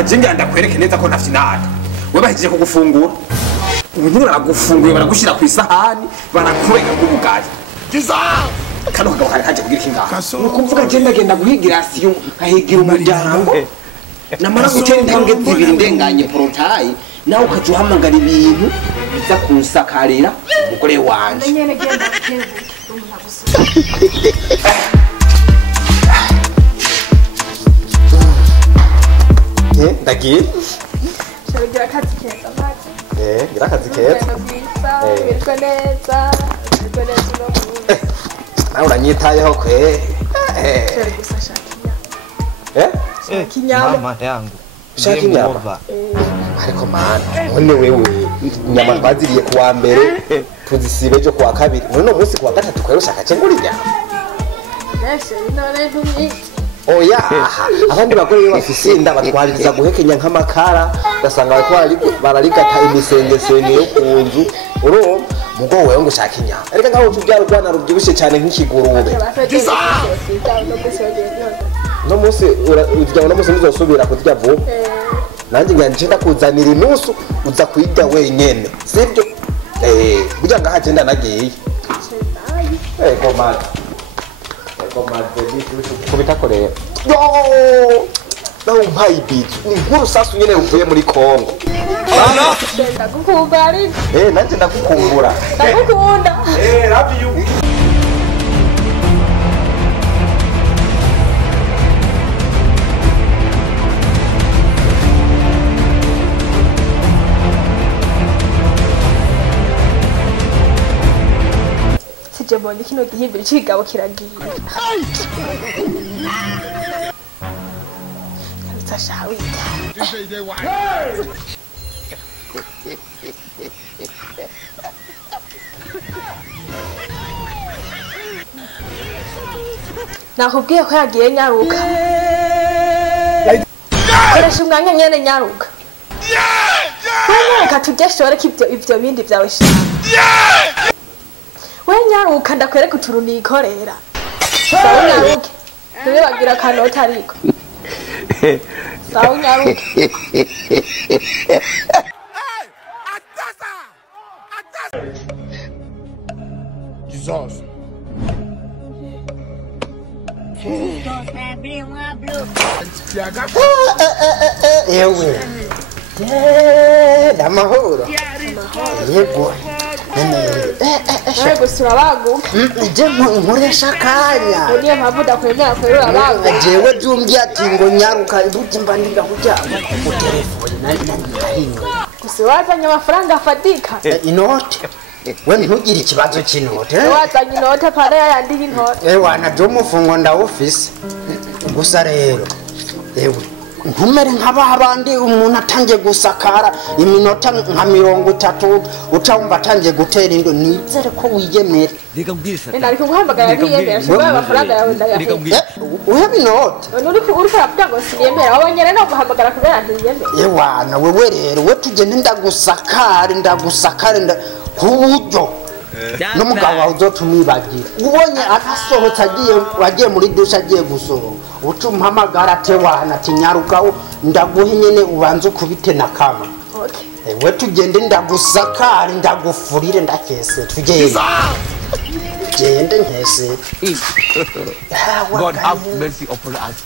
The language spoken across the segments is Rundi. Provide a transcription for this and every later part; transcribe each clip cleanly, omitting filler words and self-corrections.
ahajenga ndakwereke neza ko nafyinata we bahije kugufungura ubu nyine baragufunguye baragushira ku isahani barakureka k'ubugari giza kano kagabo kaje kugira kingaha nukuvuga genda guhigira siyo kahigira umuryango namara gutera intambwe zibiri ndenganye porotayi nawe ukaje uhamagara ibintu biza kunsakarira umugore wanje nyene genda kebu umuntu agusa ndagiye shabigira akazi keza mpaka gira akazi keza biriko neza nawe uranyitayeho kwe shari gusa shakinya kinyama mama yangu shaka inyama ariko mana none wewe inyama twaziriye kuwa mbere tuzisibe ejo kuwa kabiri none umunsi kuwa gatatu kwero shaka cengura inyama neshe none ntumyi oya abandi bagore iyo bafise inda batwaririza guhekenya nk'amakara gasanga bararigata imisengesenge yo kunzu uro mugo wewe ngo shaka inyama ariko ngaho ubyara rwana rubyibushe cyane nk'ikigurube no munsi urya no munsi uzosubira kurya vuba nanjye nganje ndakuzanira inusu uza kuyirya wenyene sibyo burya ngaha genda nagiye komanda kubitakorera yo nawe umpaye ibizu ni nk'urusasu nyene ruvuye muri Kongo ndagukunda ari nanjye ndagukumbura ndagukunda love you Jabonye kino gihimbira cigabo kiragiye. Kabisa shawita. Nakubwiye ko yagiye nyaruka. Koresha umwanya nyene nyaruka. Reka tugeshore ivyo bindi vyawe shaka. Nyaruka ndakwereka utuntu nikorera sawa nyaruke niwe bagira kanota ariko sawa nyaruke Jesus ewe amahoro yego Ego surabagu je nkoresha kanya Oniye mpavuda kwemera kwera abagu jewe byumbye ati ngo nyaruka nduje mbandika kujya ku telefone nari Kusiwazanye amafaranga afatika inote we ntugire ikibazo cy'inote wazanye inote pare yandi y'intote wana byo mufungo ndawufise gusa rero ewe nkumere nk'abandi umuntu atangiye gusakara iminota nka 30 ucumva atangiye gutera indo nizere ko wiyemera reka mbwisa ariko guhamagara yiyemera shobora amafaranga yawe ndayafite uheba inote uri kuravuga ngo siyemera wabonyere no guhamagara kubera ntiyemera wana wewe rero we tugende ndagusakare kuburyo n'umugabo wawe uzotumwibagira ubonye agasohotse wagiye muri dusha agiye gusohoka ucumpamagara tewana ati nyarukaho ndaguhe nyene ubanze ukubite na kama we tugende ndagusakare ndagufurire ndakese tugende nkese God have mercy upon us.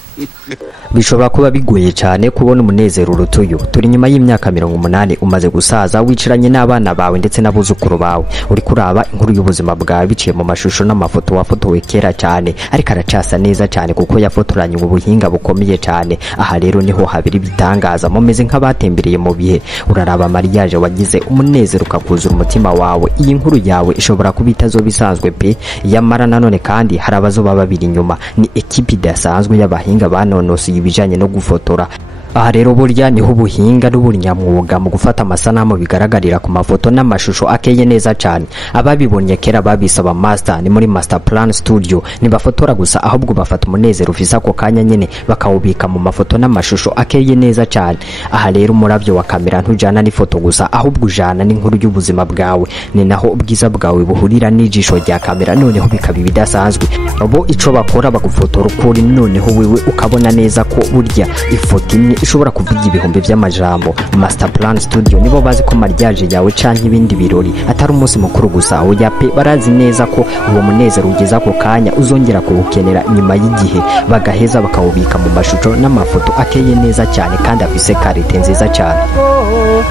Bishobora kuba bigoye cyane kubona umunezero urutuyo turi nyuma y'imyaka 80 umaze gusaza wiciranye n'abana bawe ndetse n'abuzukuru bawe uri kuraba inkuru y'ubuzima bwawe biciye mu mashusho n'amafoto wafotowe kera cyane ariko aracasa neza cyane kuko yafotoranye mu buhinga bukomeye cyane aha rero niho habiri bitangaza mumeze nk'abatembereye mu bihe uraraba mariage wagize umunezero ukakuzura umutima wawe iyi nkuru yawe ishobora kubita zo bisanzwe pe yamara nanone kandi hari abazoba babiri inyuma ni ekipi dasanzwe y'abahinga banonosoye ibijanye no gufotora aha rero burya niho ubuhinga n'ubunyamwuga mu gufata amasanamu bigaragarira ku mafoto n'amashusho akeye neza cyane ababibonye kera babisaba master ni muri Master Plan Studio nibafotora gusa ahubwo bafata umunezero ufisa ko kanya nyene bakawubika mu mafoto n'amashusho akeye neza cyane aha rero umuravyo wa kamera ntujana n'ifoto gusa ahubwo ujana n'inkuru y'ubuzima bwawe ni naho ubwiza bwawe buhurira n'ijisho rya kamera noneho bikaba bidasanzwe abo ico bakora bagufotora ukuri noneho wewe ukabona neza ko burya ifoto imwe ishobora kuvuga ibihumbi by'amajambo. Master Plan Studio nibo bazi ko mariage yawe canke ibindi birori atari umunsi mukuru gusa, oya pe, barazi neza ko uwo munezero ugeza ko kanya uzongera kuwukenera nyuma y'igihe, bagaheza bakawubika mu mashusho n'amafoto akeye neza cyane kandi afise karite nziza cyane.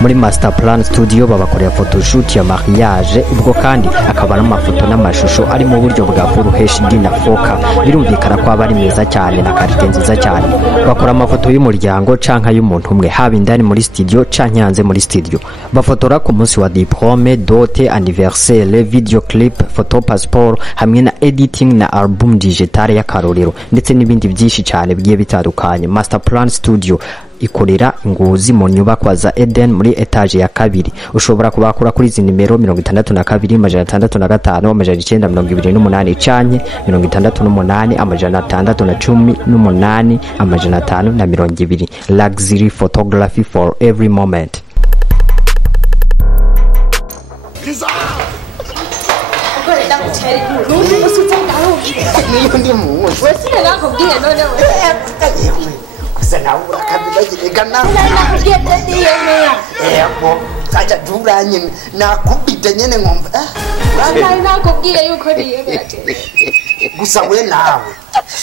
Muri Master Plan Studio babakorera photoshoot ya mariage, ubwo kandi akaba n'amafoto n'amashusho ari mu buryo bwa Full HD na 4K, birumvikana ko aba ari meza cyane na karite nziza cyane. Bakora amafoto y'umuryango canka y'umuntu umwe, haba indani muri studio canke hanze muri studio. Bafotora ku munsi wa diplome, dote, anniversaire, video clip, photo passport hamwe na editing na album digital y'akarorero ndetse n'ibindi byinshi cyane bigiye bitandukanye. Master Plan Studio ikorera Ngozi mu nyubakwa za Eden muri etage ya kabiri. Ushobora kubakura kuri izi nimero 62 amajana 605 amajana 928 canke 68 amajana 618 amajana 520. Luxury photography for every moment. Nawe urakabiragirega nawe ego kaja duranye nakubite nyene ngomba nakubwiye yuko niyemera gusa we nawe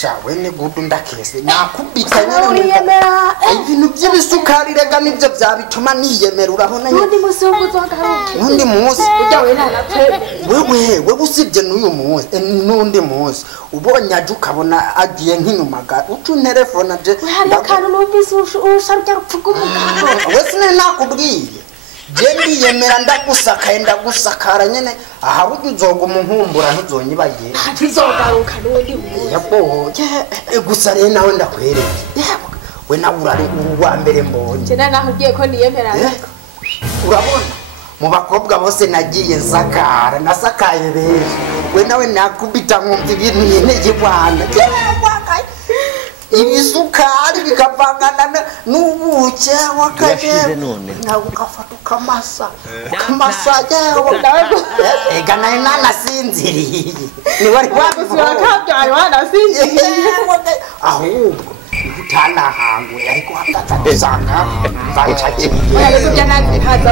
shawe ni gudu ndakese nakubite nyene niyemera ibintu by'ibisukari rega nibyo byabituma niyemera urabona n'undi musi uzogaruke n'undi musi ujya we ntanapfe wewe usibye n'uyu musi n'undi musi ubonye aje ukabona agiye nk'inyumaga ucu telefone aje hari akantu numvise usharya rupfuga umugabo wese nakubwiye je ndiyemera ndagusakara nyene aha buryo uzoguma nkumbura ntuzonyibagiye tuzogaruka n'undi musi yabo gusa rero nawe ndakwereke we nawe urari uwa mbere mbonye je nakubwiye ko niyemera ariko urabona mu bakobwa bose nagiye nsakara nasakaye benshi we nawe nakubita nkumva ibintu nyene y'ibwana ibisukari bikavangana n'ubuke wakaje nawe ugafata ukamasa ega nawe nanasinziriye niwari wakabyaye wanasinziriye ahubwo utanahangwe ariko hatatsanga mvancaje urya ntaza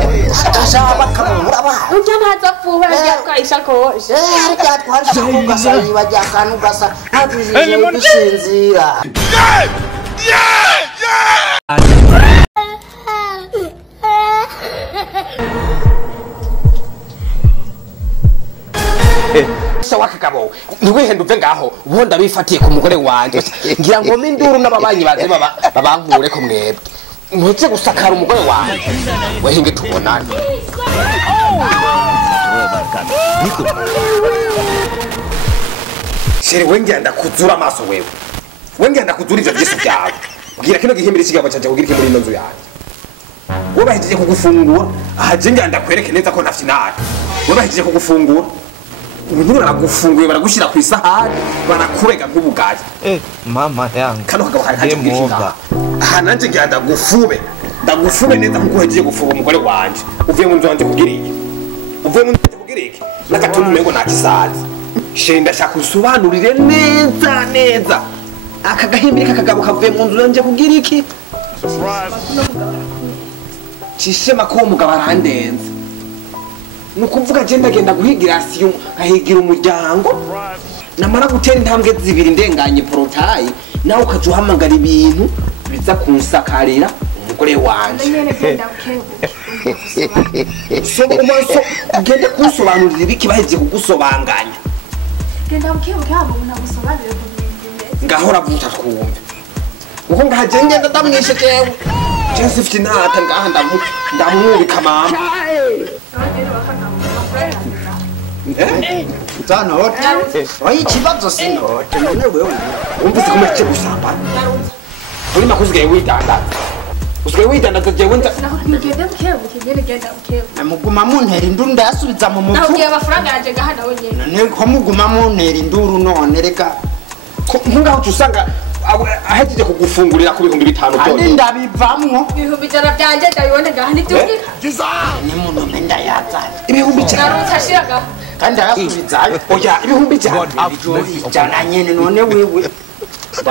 ashaba kamura ba urya ntaza fuba yatwaisha koshe ariko twaje kugasa ibajya kanu gasa ntabizinzira wakagabo niwe henduve ngaho ubonda bifatiye ku mugore wanje ngira ngo minduru n'ababanyi baze babankure ko mwebwe muze gusakara umugore wanje wehinge tubonane shere wengenda kuzura amaso wewe wengenda kuzura ivyo byose byawe bwira kino gihimbira ikigabo cyaje kugira iki muri ino nzu yanjye wabahije kugufungura ahaje ngenda kwereke neza ko nafyinara wabahije kugufungura ubunyine baragufunguye baragushira ku isahani barakurega nk'ubugari mama yangu kano kagabo kari kugira aha nanje ngira ndagufube neza nkuko hegiye gufuba umugore wanje uvuye mu nzu wanje kugira iki uvuye mu nzu kugira iki nakatuntu mengo nakisazi shenda shakusobanurire neza aka gahimbira kakagabo kavuye mu nzu wanje kugira iki cishema ko umugabo arandenze nukuvuga je ndagenda guhigira siyo ahigira umuryango namara gutera intambwe zibiri ndenganye portayi nawe ukajuhamagara ibintu biza kunsakarira umugore wanje so umaso ugende kunsobanurira ibiki baheje kugusobanganya genda ukebuke habo unagusobanurire ngahora vuta twumve uko ngaje ngenda ndamwishe jewe Jesse Finata ngaha ndamwubika mama Tanote oyi kibazo sinote none wewe umvise ko metse gusamba uri makuzigaye widanda usigaye widanda jewe nza ngende ukebuke genda ukebuke muguma muntera induru ndasubiza mu mupfu nagiye amafaranga yaje ngaha nawe nyene none ko muguma muntera induru none reka ntungaho usanga ahejeje kugufungurira ku bihumbi 5 kandi byose ndabivamwo ibihumbi ijana byanje ndabibone ngaha ntibyumvika ni muntu menda yaza ibihumbi ijana narutashiraga kandi arasubizayo oya ibihumbi ijana nyene none wewe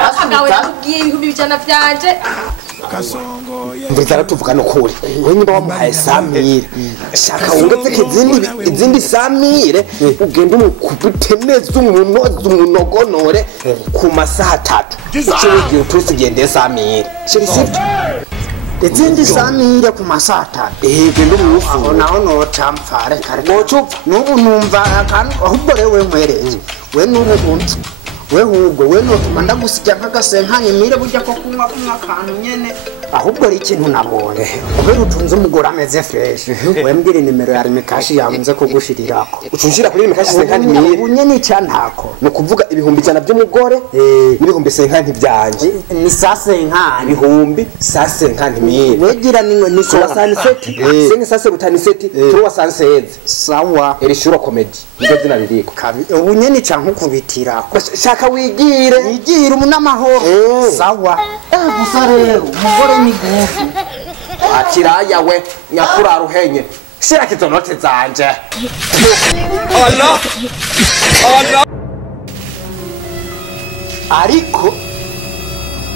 akagawe nakubwiye ibihumbi ijana byanje ndizara tuvugana ukuri we niba wamuhaye Samire shaka wongeze izindi Samire ugende umukubite neza umunogonore ku masaha 3 uce wigira utusigende Samire sibyo izindi Samire ku masaha 3 gende umufu naho no campfare kare nubu numva kandi ahubwo rewe mwereze we nubu buntu we hubwo we no tumanda gusijya nkagasenkanye mire bujya ko kunywa kantu nyene ahubwo ari ikintu nabonye kubera utunze umugore ameze fresh we mbwire nimero ya Mikashi yamunze kugushirirako ucunshira kuri Mikashi senkani mire ubunye ni cyantako no kuvuga ibihumbi cyana by'umugore n'ibihumbi senkani byanje ni sase nkani ibihumbi sase nkani mire wegira ni kwa saniseti sengi sase butaniseti tuwa sanseze sawa erishuro comedy nibyo zina biriko ubunye ni cyankukubitira shaka wigire umunamahoro sawa gusa rero umugore ni gufi akiraya we nyakura ruhenye shira kizonote zanje Allah ariko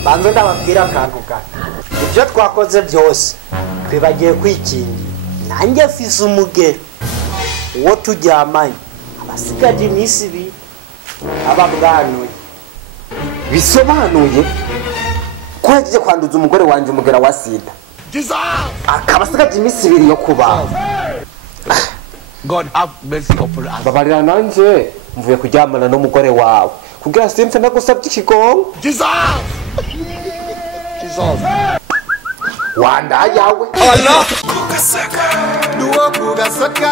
banze ndababwira akantu gato ibyo twakoze byose twibagiye kwikingira nanjye afise umugero uwo turyamanye abasigaje iminsi ibiri ababwanuye bisobanuye ko yagiye kwanduza umugore wanje umugera wa sida akaba asigaje iminsi 2 yo kubaho. God have mercy upon us. babarira nanje mvuye kuryamana n'umugore wawe kugira simfe nagusabye ikigongo wanda yawe Allah kugasaka